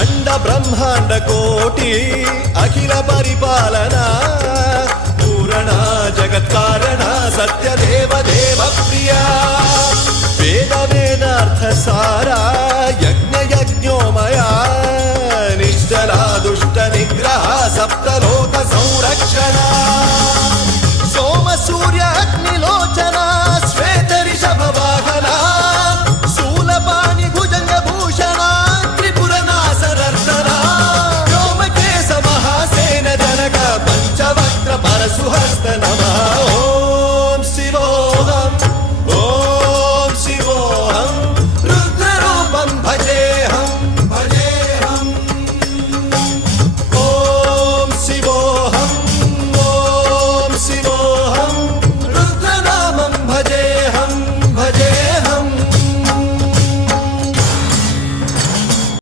अंड ब्रह्मांड कोटि अखिल परिपालना पूरणा जगत्कारणा सत्यदेव देव प्रिया वेद वेदार्थ सारा यज्ञ यज्ञोमय